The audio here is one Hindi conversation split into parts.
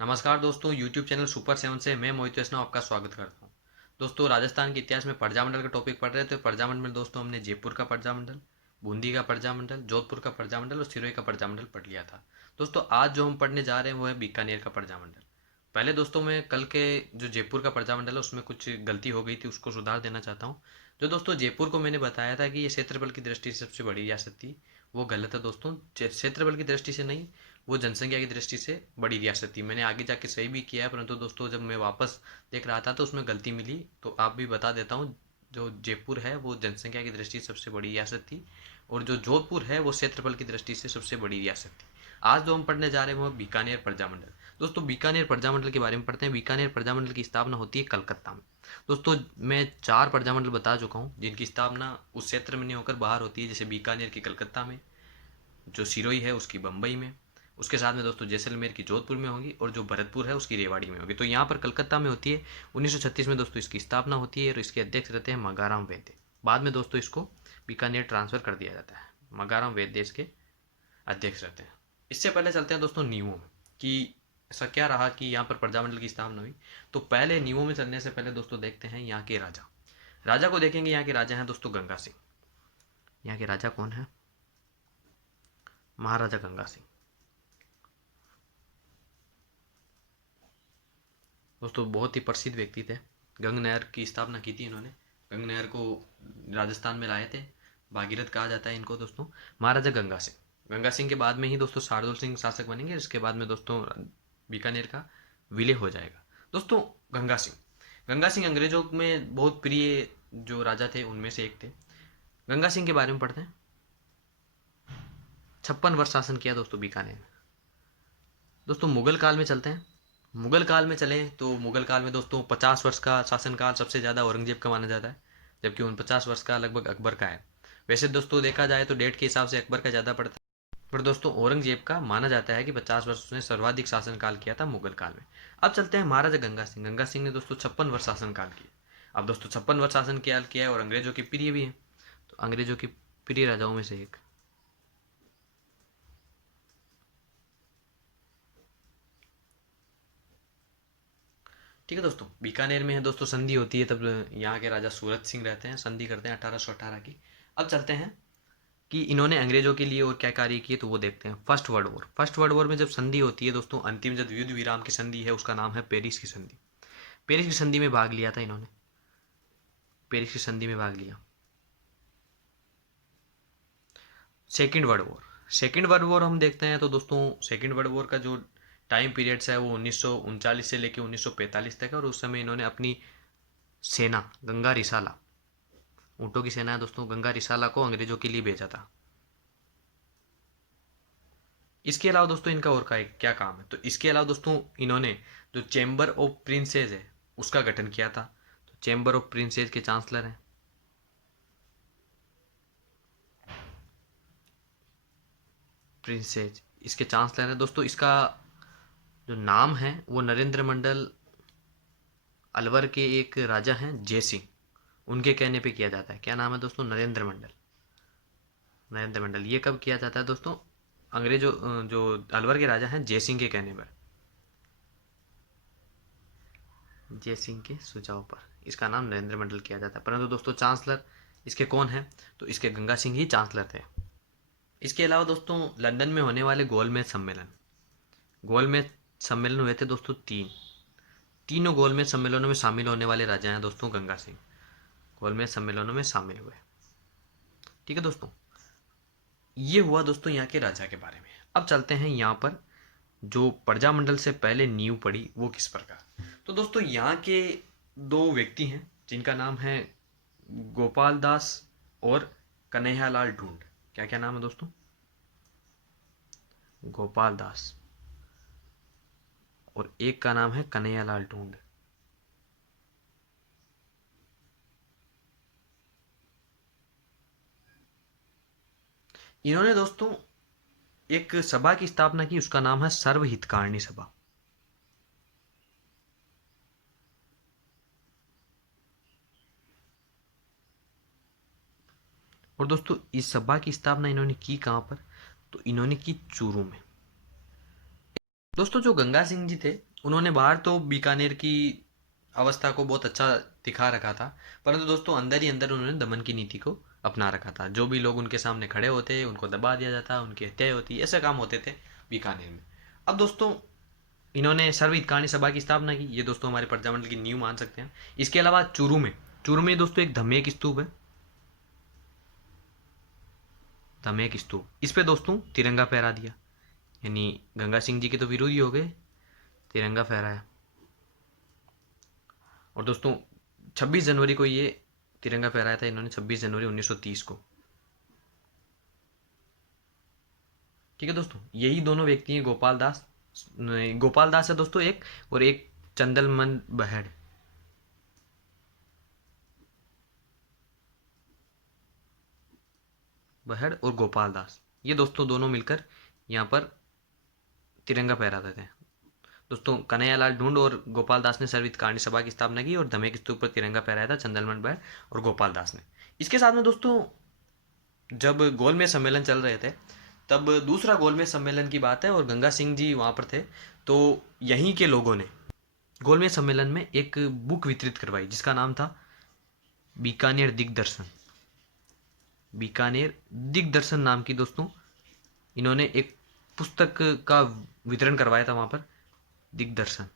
नमस्कार दोस्तों, यूट्यूब चैनल सुपर सेवन से मैं मोहित वैष्णव आपका स्वागत करता हूं। दोस्तों, राजस्थान के इतिहास में प्रजामंडल का टॉपिक पढ़ रहे थे। प्रजामंडल में दोस्तों हमने जयपुर का प्रजामंडल, बूंदी का प्रजामंडल, जोधपुर का प्रजामंडल और सिरोही का प्रजामंडल पढ़ लिया था। दोस्तों, आज जो हम पढ़ने जा रहे हैं वो है बीकानेर का प्रजामंडल। पहले दोस्तों मैं कल के जो जयपुर का प्रजामंडल है उसमें कुछ गलती हो गई थी, उसको सुधार देना चाहता हूँ। जो दोस्तों जयपुर को मैंने बताया था कि ये क्षेत्रफल की दृष्टि से सबसे बड़ी रियासत थी, वो गलत है दोस्तों। क्षेत्रफल की दृष्टि से नहीं, वो जनसंख्या की दृष्टि से बड़ी रियासत थी। मैंने आगे जाके सही भी किया है, परंतु दोस्तों जब मैं वापस देख रहा था तो उसमें गलती मिली, तो आप भी बता देता हूँ। जो जयपुर है वो जनसंख्या की दृष्टि से सबसे बड़ी रियासत थी, और जो जोधपुर है वो क्षेत्रफल की दृष्टि से सबसे बड़ी रियासत थी। आज जो हम पढ़ने जा रहे हैं वो बीकानेर प्रजामंडल। दोस्तों, बीकानेर प्रजामंडल के बारे में पढ़ते हैं। बीकानेर प्रजामंडल की स्थापना होती है कलकत्ता में। दोस्तों, मैं 4 प्रजामंडल बता चुका हूँ जिनकी स्थापना उस क्षेत्र में नहीं होकर बाहर होती है, जैसे बीकानेर की कलकत्ता में, जो सिरोही है उसकी बम्बई में, उसके साथ में दोस्तों जैसलमेर की जोधपुर में होगी, और जो भरतपुर है उसकी रेवाड़ी में होगी। तो यहाँ पर कलकत्ता में होती है। 1936 में दोस्तों इसकी स्थापना होती है और इसके अध्यक्ष रहते हैं मगाराम वैद्य। बाद में दोस्तों इसको बीकानेर ट्रांसफ़र कर दिया जाता है। मगाराम वैद्य इसके अध्यक्ष रहते हैं। इससे पहले चलते हैं दोस्तों नींवों में, कि ऐसा क्या रहा कि यहाँ पर प्रजामंडल की स्थापना हुई। तो पहले नींवों में चलने से पहले दोस्तों देखते हैं यहाँ के राजा। राजा को देखेंगे। यहाँ के राजा हैं दोस्तों गंगा सिंह। यहाँ के राजा कौन है? महाराजा गंगा सिंह। दोस्तों बहुत ही प्रसिद्ध व्यक्ति थे। गंग नहर की स्थापना की थी इन्होंने। गंग नहर को राजस्थान में लाए थे। भागीरथ कहा जाता है इनको दोस्तों। महाराजा गंगा सिंह। गंगा सिंह के बाद में ही दोस्तों शार्दुल सिंह शासक बनेंगे। इसके बाद में दोस्तों बीकानेर का विलय हो जाएगा। दोस्तों, गंगा सिंह। गंगा सिंह अंग्रेजों में बहुत प्रिय जो राजा थे उनमें से एक थे। गंगा सिंह के बारे में पढ़ते हैं। 56 वर्ष शासन किया दोस्तों बीकानेर में। दोस्तों मुगल काल में चलते हैं। मुगल काल में चलें तो मुगल काल में दोस्तों 50 वर्ष का शासनकाल सबसे ज़्यादा औरंगजेब का माना जाता है, जबकि 49 वर्ष का लगभग अकबर का है। वैसे दोस्तों देखा जाए तो डेट के हिसाब से अकबर का ज़्यादा पड़ता है, पर दोस्तों औरंगजेब का माना जाता है कि 50 वर्ष उसने सर्वाधिक शासनकाल किया था मुगल काल में। अब चलते हैं महाराजा गंगा सिंह। गंगा सिंह ने दोस्तों 56 वर्ष शासनकाल किया। अब दोस्तों 56 वर्ष शासन किया है और अंग्रेजों की प्रिय भी है, तो अंग्रेजों की प्रिय राजाओं में से एक। ठीक है दोस्तों, बीकानेर में है दोस्तों संधि होती है, तब यहाँ के राजा सूरत सिंह रहते हैं, संधि करते हैं 1818 की। अब चलते हैं कि इन्होंने अंग्रेजों के लिए और क्या कार्य किए, तो वो देखते हैं। First world war. First world war में जब संधि होती है दोस्तों, अंतिम जब युद्ध विराम की संधि है उसका नाम है पेरिस की संधि। पेरिस की संधि में भाग लिया था इन्होंने। पेरिस की संधि में भाग लिया। Second world war. Second world war हम देखते हैं तो दोस्तों सेकेंड वर्ल्ड वॉर का जो टाइम पीरियड्स है वो 1939 से लेकर 1945 तक है, और उस समय इन्होंने अपनी सेना गंगा रिसाला, ऊँटों की सेना है दोस्तों, गंगा रिसाला को अंग्रेजों के लिए भेजा था। इसके अलावा दोस्तों इनका और का क्या काम है, तो इसके अलावा दोस्तों इन्होंने जो चैम्बर ऑफ प्रिंसेज है उसका गठन किया था। तो चैम्बर ऑफ प्रिंसेज के चांसलर हैं प्रिंसेज, इसके चांसलर हैं दोस्तों। इसका जो नाम है वो नरेंद्र मंडल अलवर के एक राजा हैं जय सिंह, उनके कहने पे किया जाता है। क्या नाम है दोस्तों? नरेंद्र मंडल। नरेंद्र मंडल। ये कब किया जाता है दोस्तों? अंग्रेजों जो अलवर के राजा हैं जय सिंह के कहने पर, जय सिंह के सुझाव पर इसका नाम नरेंद्र मंडल किया जाता है। परंतु दोस्तों चांसलर इसके कौन है, तो इसके गंगा सिंह ही चांसलर थे। इसके अलावा दोस्तों लंदन में होने वाले गोलमेज सम्मेलन, गोलमेज सम्मेलन हुए थे दोस्तों तीन। तीनों गोलमेज सम्मेलनों में शामिल होने वाले राजा हैं दोस्तों गंगा सिंह। गोलमेज सम्मेलनों में शामिल हुए। ठीक है दोस्तों, ये हुआ दोस्तों यहाँ के राजा के बारे में। अब चलते हैं यहाँ पर जो प्रजामंडल से पहले नींव पड़ी वो किस प्रकार। तो दोस्तों यहाँ के दो व्यक्ति हैं जिनका नाम है गोपाल दास और कन्हैयालाल ढूंढ। क्या क्या नाम है दोस्तों? गोपाल दास और एक का नाम है कन्हैयालाल ढूंढ। इन्होंने दोस्तों एक सभा की स्थापना की, उसका नाम है सर्वहितकारणी सभा। और दोस्तों इस सभा की स्थापना इन्होंने की कहाँ पर, तो इन्होंने की चूरू में। दोस्तों जो गंगा सिंह जी थे उन्होंने बाहर तो बीकानेर की अवस्था को बहुत अच्छा दिखा रखा था, परंतु दोस्तों अंदर ही अंदर उन्होंने दमन की नीति को अपना रखा था। जो भी लोग उनके सामने खड़े होते उनको दबा दिया जाता, उनकी हत्याएं होती, ऐसे काम होते थे बीकानेर में। अब दोस्तों इन्होंने सर्व हितकार्नी सभा की स्थापना की, ये दोस्तों हमारे प्रजामंडल की नींव मान सकते हैं। इसके अलावा चूरू में दोस्तों एक धमेक स्तूप है, धमेक स्तूप, इस पे दोस्तों तिरंगा फहरा दिया, यानी गंगा सिंह जी के तो विरोधी हो गए, तिरंगा फहराया। और दोस्तों 26 जनवरी को ये तिरंगा फहराया था इन्होंने, 26 जनवरी 1930 को। ठीक है दोस्तों, यही दोनों व्यक्ति हैं, गोपाल दास है दोस्तों एक, और एक चंदलमन बहड़। बहड़ और गोपाल दास, ये दोस्तों दोनों मिलकर यहाँ पर तिरंगा फहराते थे। दोस्तों कन्हैयालाल ढूंढ और गोपाल दास ने सर्व हितकार्नी सभा की स्थापना की और धमेक स्तूप पर तिरंगा फहराया था, चंदलमन बहड़ और गोपाल दास ने। इसके साथ में दोस्तों जब गोलमेज सम्मेलन चल रहे थे, तब दूसरा गोलमेज सम्मेलन की बात है और गंगा सिंह जी वहाँ पर थे, तो यहीं के लोगों ने गोलमेज सम्मेलन में एक बुक वितरित करवाई जिसका नाम था बीकानेर दिग्दर्शन। बीकानेर दिग्दर्शन नाम की दोस्तों इन्होंने एक पुस्तक का वितरण करवाया था वहाँ पर, दिग्दर्शन।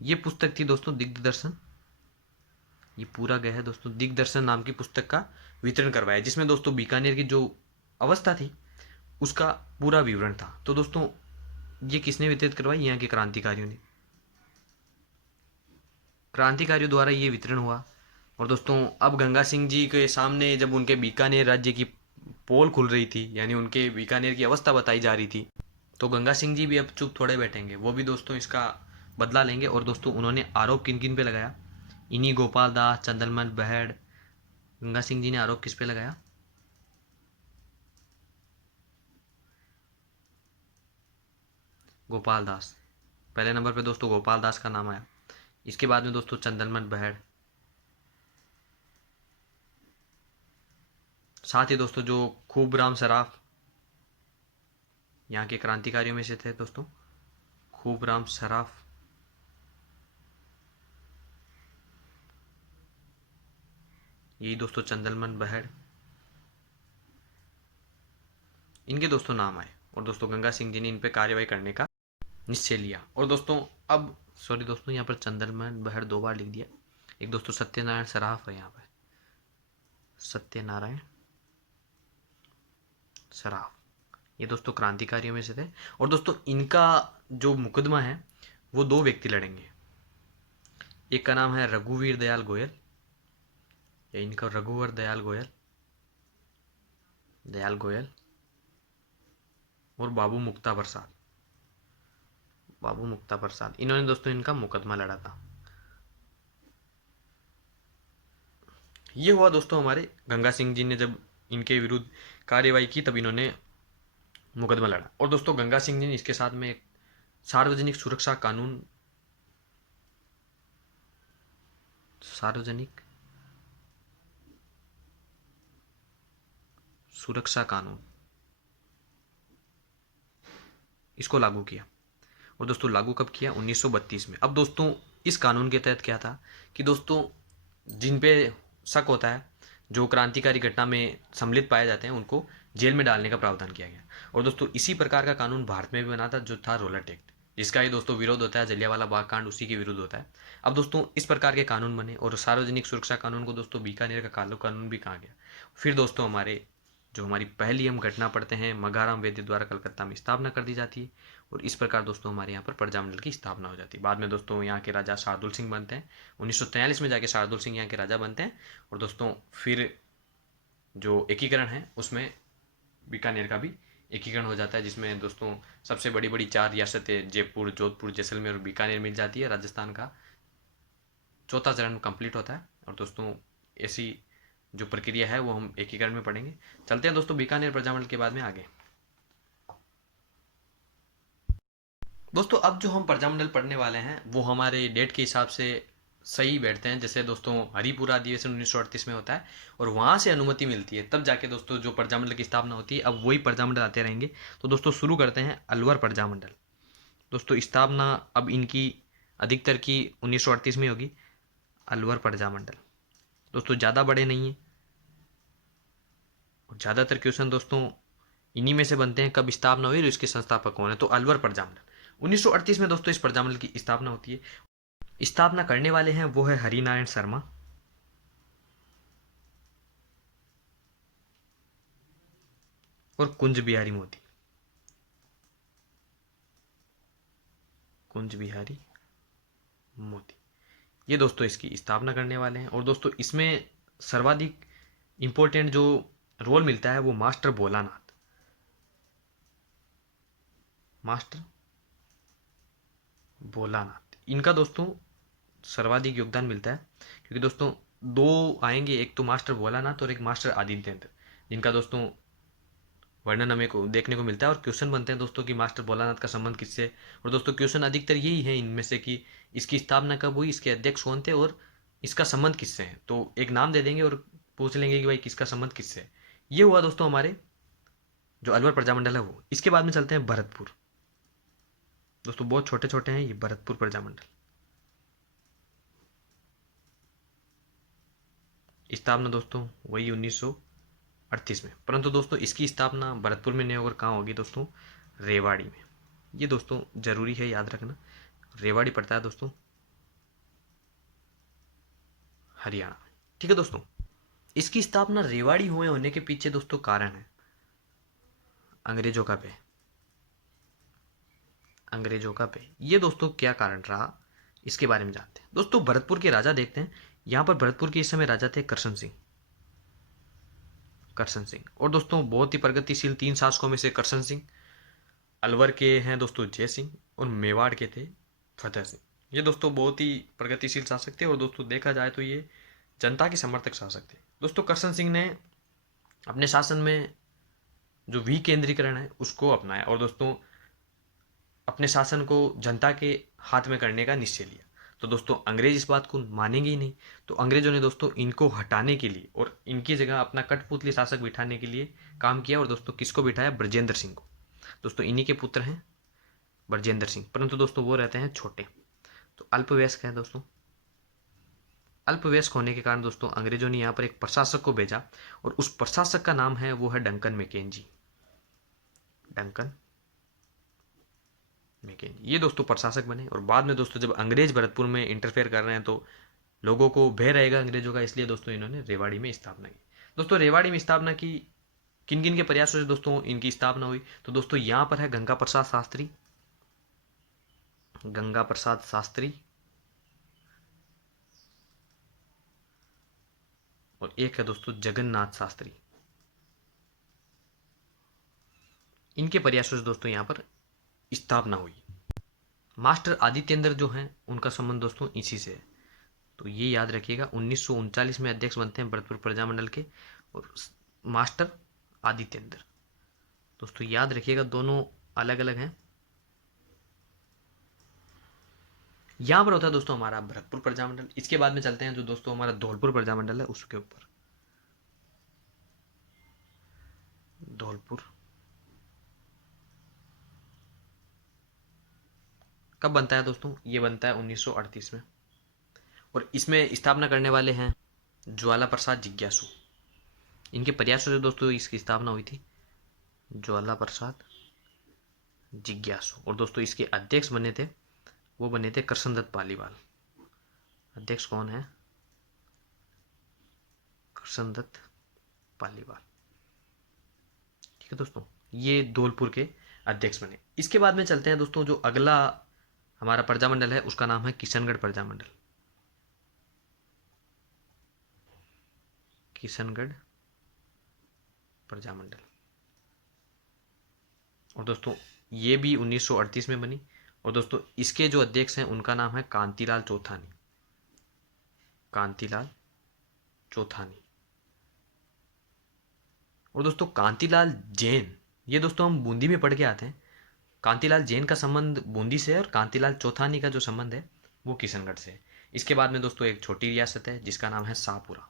ये पुस्तक थी दोस्तों दिग्दर्शन, ये पूरा गया है दोस्तों, दिग्दर्शन नाम की पुस्तक का वितरण करवाया, जिसमें दोस्तों बीकानेर की जो अवस्था थी उसका पूरा विवरण था। तो दोस्तों ये किसने वितरित करवाई? यहाँ के क्रांतिकारियों ने, क्रांतिकारियों द्वारा ये वितरण हुआ। और दोस्तों अब गंगा सिंह जी के सामने जब उनके बीकानेर राज्य की पोल खुल रही थी, यानी उनके बीकानेर की अवस्था बताई जा रही थी, तो गंगा सिंह जी भी अब चुप थोड़े बैठेंगे, वो भी दोस्तों इसका बदला लेंगे। और दोस्तों उन्होंने आरोप किन किन पे लगाया? इन्हीं गोपाल दास, चंदलमल बहड़, गंगा सिंह जी ने आरोप किस पे लगाया? गोपाल दास, पहले नंबर पे दोस्तों गोपाल दास का नाम आया। इसके बाद में दोस्तों चंदलमल बहड़, साथ ही दोस्तों जो खूबराम सराफ यहाँ के क्रांतिकारियों में से थे दोस्तों, खूबराम सराफ, यही दोस्तों चंदलमल बहड़, इनके दोस्तों नाम आए। और दोस्तों गंगा सिंह जी ने इन पे कार्रवाई करने का निश्चय लिया। और दोस्तों अब सॉरी दोस्तों, यहाँ पर चंदलमल बहड़ 2 बार लिख दिया। एक दोस्तों सत्यनारायण सराफ है यहाँ पर, सत्यनारायण सराफ, ये दोस्तों क्रांतिकारियों में से थे। और दोस्तों इनका जो मुकदमा है वो 2 व्यक्ति लड़ेंगे, एक का नाम है रघुवीर दयाल गोयल, या इनका रघुवर दयाल गोयल, दयाल गोयल, और बाबू मुक्ता प्रसाद, बाबू मुक्ता प्रसाद, इन्होंने दोस्तों इनका मुकदमा लड़ा था। ये हुआ दोस्तों हमारे गंगा सिंह जी ने जब इनके विरुद्ध कार्रवाई की तब इन्होंने मुकदमा लड़ा। और दोस्तों गंगा सिंह जी ने इसके साथ में एक सार्वजनिक सुरक्षा कानून, सार्वजनिक सुरक्षा कानून, इसको लागू किया। और दोस्तों लागू कब किया? 1932 में। अब दोस्तों इस कानून के तहत क्या था कि दोस्तों जिन पे शक होता है, जो क्रांतिकारी घटना में सम्मिलित पाए जाते हैं, उनको जेल में डालने का प्रावधान किया गया। और दोस्तों इसी प्रकार का कानून भारत में भी बना था, जो था रोलट एक्ट, जिसका ये दोस्तों विरोध होता है, जलियांवाला बाग कांड उसी के विरुद्ध होता है। अब दोस्तों इस प्रकार के कानून बने और सार्वजनिक सुरक्षा कानून को दोस्तों बीकानेर का कालो कानून भी कहा गया। फिर दोस्तों हमारी पहली हम घटना पढ़ते हैं, मघाराम वैद्य द्वारा कलकत्ता में स्थापना कर दी जाती है। और इस प्रकार दोस्तों हमारे यहाँ पर प्रजामंडल की स्थापना हो जाती है। बाद में दोस्तों यहाँ के राजा शार्दुल सिंह बनते हैं, 1943 में जाके शार्दुल सिंह यहाँ के राजा बनते हैं। और दोस्तों फिर जो एकीकरण है उसमें बीकानेर का भी एकीकरण हो जाता है, जिसमें दोस्तों सबसे बड़ी बड़ी 4 रियासतें जयपुर, जोधपुर, जैसलमेर और बीकानेर मिल जाती है। राजस्थान का चौथा चरण कंप्लीट होता है। और दोस्तों ऐसी जो प्रक्रिया है वो हम एकीकरण में पढ़ेंगे। चलते हैं दोस्तों बीकानेर प्रजामंडल के बाद में आगे। दोस्तों अब जो हम प्रजामंडल पढ़ने वाले हैं वो हमारे डेट के हिसाब से सही बैठते हैं। जैसे दोस्तों हरिपुरा अधिवेशन 1938 में होता है और वहाँ से अनुमति मिलती है, तब जाके दोस्तों जो प्रजामंडल की स्थापना होती है। अब वही प्रजामंडल आते रहेंगे। तो दोस्तों शुरू करते हैं अलवर प्रजामंडल। दोस्तों स्थापना अब इनकी अधिकतर की 1938 में होगी, अलवर प्रजामंडल। दोस्तों ज़्यादा बड़े नहीं है और ज़्यादातर क्वेश्चन दोस्तों इन्हीं में से बनते हैं, कब स्थापना हुई और इसके संस्थापक कौन है, तो अलवर प्रजामंडल 1938 में दोस्तों इस प्रजामंडल की स्थापना होती है। स्थापना करने वाले हैं वो है हरिनारायण शर्मा और कुंज बिहारी मोदी। कुंज बिहारी मोदी, ये दोस्तों इसकी स्थापना करने वाले हैं। और दोस्तों इसमें सर्वाधिक इंपॉर्टेंट जो रोल मिलता है वो मास्टर भोलानाथ, मास्टर भोलानाथ, इनका दोस्तों सर्वाधिक योगदान मिलता है। क्योंकि दोस्तों दो आएंगे, एक तो मास्टर भोलानाथ और एक मास्टर आदित्येंद्र, जिनका दोस्तों वर्णन हमें को देखने को मिलता है और क्वेश्चन बनते हैं दोस्तों कि मास्टर भोलानाथ का संबंध किससे। और दोस्तों क्वेश्चन अधिकतर यही है इनमें से कि इसकी स्थापना कब हुई, इसके अध्यक्ष कौन थे और इसका संबंध किससे है। तो एक नाम दे देंगे और पूछ लेंगे कि भाई किसका संबंध किससे है। ये हुआ दोस्तों हमारे जो अलवर प्रजामंडल है वो। इसके बाद में चलते हैं भरतपुर। दोस्तों बहुत छोटे छोटे हैं ये भरतपुर प्रजामंडल। स्थापना दोस्तों वही 1938 में, परंतु दोस्तों इसकी स्थापना भरतपुर में नहीं होकर कहाँ होगी दोस्तों, रेवाड़ी में। ये दोस्तों जरूरी है याद रखना, रेवाड़ी पड़ता है दोस्तों हरियाणा में। ठीक है दोस्तों, इसकी स्थापना रेवाड़ी हुए होने के पीछे दोस्तों कारण है अंग्रेजों का पे, अंग्रेजों का पे। ये दोस्तों क्या कारण रहा इसके बारे में जानते हैं। दोस्तों भरतपुर के राजा देखते हैं। यहां पर भरतपुर के इस समय राजा थे करशन सिंह, करशन सिंह। और दोस्तों बहुत ही प्रगतिशील 3 शासकों में से करशन सिंह, अलवर के हैं दोस्तों जय सिंह और मेवाड़ के थे फतेह सिंह। ये दोस्तों बहुत ही प्रगतिशील शासक थे और दोस्तों देखा जाए तो ये जनता के समर्थक शासक थे। दोस्तों करशन सिंह ने अपने शासन में जो विकेंद्रीकरण है उसको अपनाया और दोस्तों अपने शासन को जनता के हाथ में करने का निश्चय लिया। तो दोस्तों अंग्रेज इस बात को मानेंगे ही नहीं। तो अंग्रेजों ने दोस्तों इनको हटाने के लिए और इनकी जगह अपना कठपुतली शासक बिठाने के लिए काम किया। और दोस्तों किसको बिठाया, ब्रजेंद्र सिंह को। दोस्तों इन्हीं के पुत्र हैं ब्रजेंद्र सिंह, परंतु दोस्तों वो रहते हैं छोटे, तो अल्पवयस्क है दोस्तों। अल्पवयस्क होने के कारण दोस्तों अंग्रेजों ने यहाँ पर एक प्रशासक को भेजा और उस प्रशासक का नाम है वो है डंकन मैकेंजी, डंकन मैकेंजी। ये दोस्तों प्रशासक बने। और बाद में दोस्तों जब अंग्रेज भरतपुर में इंटरफेयर कर रहे हैं तो लोगों को भय रहेगा अंग्रेजों का, इसलिए दोस्तों इन्होंने रेवाड़ी में स्थापना की। दोस्तों रेवाड़ी में स्थापना की किन किन के प्रयासों से दोस्तों इनकी स्थापना हुई, तो दोस्तों यहां पर है गंगा प्रसाद शास्त्री, गंगा प्रसाद शास्त्री, और एक है दोस्तों जगन्नाथ शास्त्री। इनके प्रयासों से दोस्तों यहां पर स्थापना हुई। मास्टर आदित्येंद्र जो हैं उनका संबंध दोस्तों इसी से है, तो ये याद रखिएगा। 1939 में अध्यक्ष बनते हैं भरतपुर प्रजामंडल के और मास्टर आदित्येंद्र। दोस्तों याद रखिएगा दोनों अलग अलग हैं। यहां पर होता है दोस्तों हमारा भरतपुर प्रजामंडल। इसके बाद में चलते हैं जो दोस्तों हमारा धौलपुर प्रजामंडल है उसके ऊपर। धौलपुर कब बनता है दोस्तों, ये बनता है 1938 में और इसमें स्थापना करने वाले हैं ज्वाला प्रसाद जिज्ञासु। इनके प्रयासों से दोस्तों इसकी स्थापना हुई थी, ज्वाला प्रसाद जिज्ञासु। और दोस्तों इसके अध्यक्ष बने थे वो बने थे कृष्णदत्त पालीवाल। अध्यक्ष कौन है, कृष्णदत्त पालीवाल। ठीक है दोस्तों, ये धौलपुर के अध्यक्ष बने। इसके बाद में चलते हैं दोस्तों जो अगला हमारा प्रजामंडल है उसका नाम है किशनगढ़ प्रजामंडल, किशनगढ़ प्रजामंडल। और दोस्तों ये भी 1938 में बनी और दोस्तों इसके जो अध्यक्ष हैं उनका नाम है कांतिलाल चौथानी, कांतिलाल चौथानी। और दोस्तों कांतिलाल जैन, ये दोस्तों हम बूंदी में पढ़ के आते हैं। कांतिलाल जैन का संबंध बूंदी से है और कांतिलाल चौथानी का जो संबंध है वो किशनगढ़ से है। इसके बाद में दोस्तों एक छोटी रियासत है जिसका नाम है शाहपुरा,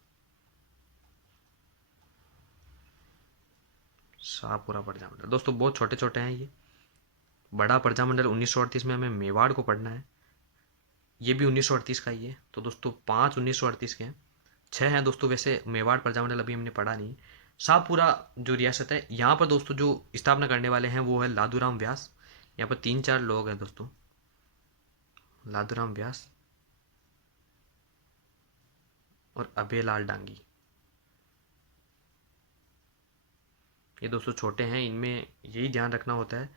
शाहपुरा प्रजामंडल। दोस्तों बहुत छोटे छोटे हैं ये, बड़ा प्रजामंडल 1938 में हमें मेवाड़ को पढ़ना है, ये भी 1938 का ही है। तो दोस्तों 5 1938 के हैं, 6 हैं दोस्तों। वैसे मेवाड़ प्रजामंडल अभी हमने पढ़ा नहीं। शाहपुरा जो रियासत है, यहाँ पर दोस्तों जो स्थापना करने वाले हैं वो है लादूराम व्यास। यहाँ पर 3-4 लोग हैं दोस्तों, लादूराम व्यास और अभेलाल डांगी। ये दोस्तों छोटे हैं, इनमें यही ध्यान रखना होता है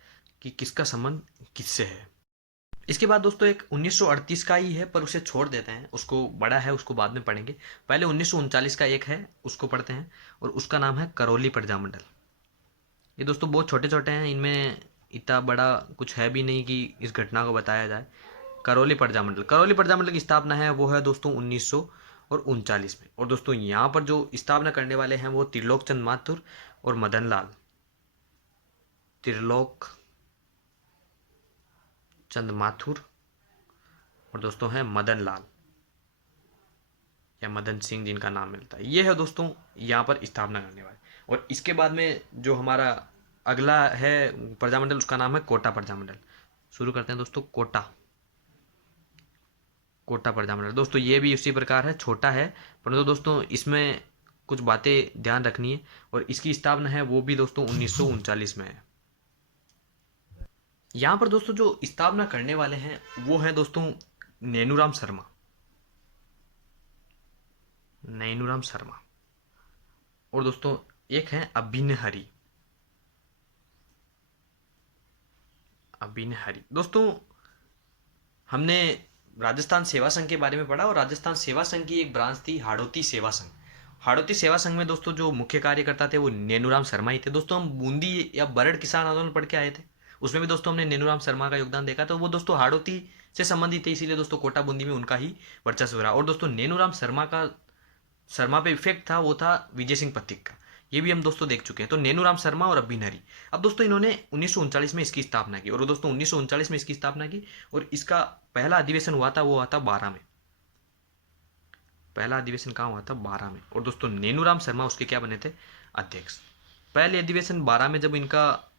कि किसका संबंध किससे है। इसके बाद दोस्तों एक 1938 का ही है, पर उसे छोड़ देते हैं, उसको बड़ा है, उसको बाद में पढ़ेंगे। पहले 1939 का एक है, उसको पढ़ते हैं, और उसका नाम है करौली प्रजामंडल। ये दोस्तों बहुत छोटे छोटे हैं, इनमें इतना बड़ा कुछ है भी नहीं कि इस घटना को बताया जाए। करौली प्रजामंडल, करौली प्रजामंडल की स्थापना है वो है दोस्तों 1939 में। और दोस्तों यहाँ पर जो स्थापना करने वाले हैं वो त्रिलोक चंद माथुर और मदन लाल, त्रिलोक चंद माथुर और दोस्तों है मदन लाल या मदन सिंह जिनका नाम मिलता है। ये है दोस्तों यहाँ पर स्थापना करने वाले। और इसके बाद में जो हमारा अगला है प्रजामंडल, उसका नाम है कोटा प्रजामंडल। शुरू करते हैं दोस्तों, कोटा, कोटा प्रजामंडल। दोस्तों ये भी उसी प्रकार है, छोटा है, परंतु दोस्तों इसमें कुछ बातें ध्यान रखनी है। और इसकी स्थापना है वो भी दोस्तों 1939 में है। यहाँ पर दोस्तों जो स्थापना करने वाले हैं वो है दोस्तों नैनूराम शर्मा, नैनूराम शर्मा। और दोस्तों एक है अभिन्न हरि, अभिन्न हरि। दोस्तों हमने राजस्थान सेवा संघ के बारे में पढ़ा, और राजस्थान सेवा संघ की एक ब्रांच थी हाड़ौती सेवा संघ। हाड़ौती सेवा संघ में दोस्तों जो मुख्य कार्यकर्ता थे वो नैनूराम शर्मा ही थे। दोस्तों हम बूंदी या बरड़ किसान आंदोलन पढ़ के आए थे, उसमें भी दोस्तों हमने नैनूराम शर्मा का योगदान देखा। तो वो दोस्तों हाड़ौती से संबंधित थे, इसीलिए दोस्तों कोटा बूंदी में उनका ही वर्चस्व रहा। और दोस्तों नैनूराम शर्मा पे इफेक्ट था वो था विजय सिंह पथिक का, ये भी हम दोस्तों देख चुके हैं। तो नैनूराम शर्मा और अभिन्न हरि। अब दोस्तों इन्होंने 1939 में इसकी स्थापना की, और दोस्तों 1939 में इसकी स्थापना की, और इसका पहला अधिवेशन हुआ था वो हुआ था 12 में। पहला अधिवेशन कहाँ हुआ था? 12 में। और दोस्तों नैनूराम शर्मा उसके क्या बने थे? अध्यक्ष। पहले अधिवेशन 12 में जब इनका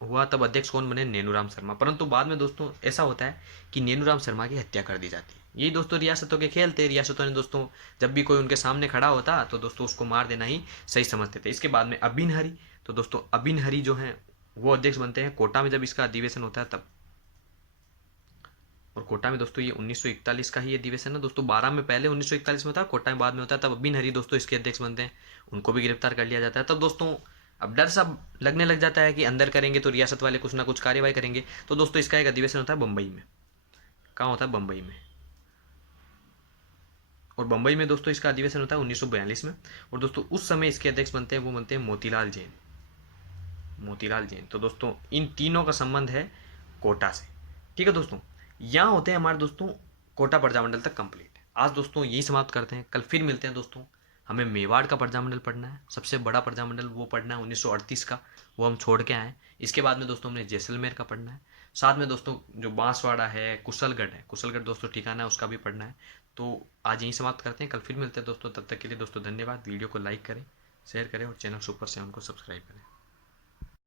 हुआ तब अध्यक्ष कौन बने? नैनूराम शर्मा। परंतु बाद में दोस्तों ऐसा होता है कि नैनूराम शर्मा की हत्या कर दी जाती है। यही दोस्तों रियासतों के खेल थे। रियासतों ने दोस्तों जब भी कोई उनके सामने खड़ा होता तो दोस्तों उसको मार देना ही सही समझते थे। इसके बाद में अभिन्न हरि, तो दोस्तों अभिन्न हरि जो है वो अध्यक्ष बनते हैं कोटा में जब इसका अधिवेशन होता है तब। और कोटा में दोस्तों ये 1941 का ही अधिवेशन है दोस्तों। 12 में पहले 1941 में होता है, कोटा में बाद में होता है। तब अभिन्न हरि दोस्तों इसके अध्यक्ष बनते हैं, उनको भी गिरफ्तार कर लिया जाता है। तब दोस्तों अब डर सा लगने लग जाता है कि अंदर करेंगे तो रियासत वाले कुछ ना कुछ कार्यवाही करेंगे। तो दोस्तों इसका एक अधिवेशन होता है बम्बई में। कहाँ होता है? बम्बई में। और बम्बई में दोस्तों इसका अधिवेशन होता है 1942 में। और दोस्तों उस समय इसके अध्यक्ष बनते हैं वो बनते हैं मोतीलाल जैन, मोतीलाल जैन। तो दोस्तों इन तीनों का संबंध है कोटा से। ठीक है दोस्तों, यहाँ होते हैं हमारे दोस्तों कोटा प्रजामंडल तक कंप्लीट। आज दोस्तों यही समाप्त करते हैं, कल फिर मिलते हैं दोस्तों। हमें मेवाड़ का प्रजामंडल पढ़ना है, सबसे बड़ा प्रजामंडल वो पढ़ना है 1938 का, वो हम छोड़ के आए। इसके बाद में दोस्तों हमने जैसलमेर का पढ़ना है, साथ में दोस्तों जो बांसवाड़ा है, कुशलगढ़ है, कुशलगढ़ दोस्तों ठिकाना है, उसका भी पढ़ना है। तो आज यहीं समाप्त करते हैं, कल फिर मिलते हैं दोस्तों। तब तक के लिए दोस्तों धन्यवाद। वीडियो को लाइक करें, शेयर करें और चैनल सुपर 7 को सब्सक्राइब करें।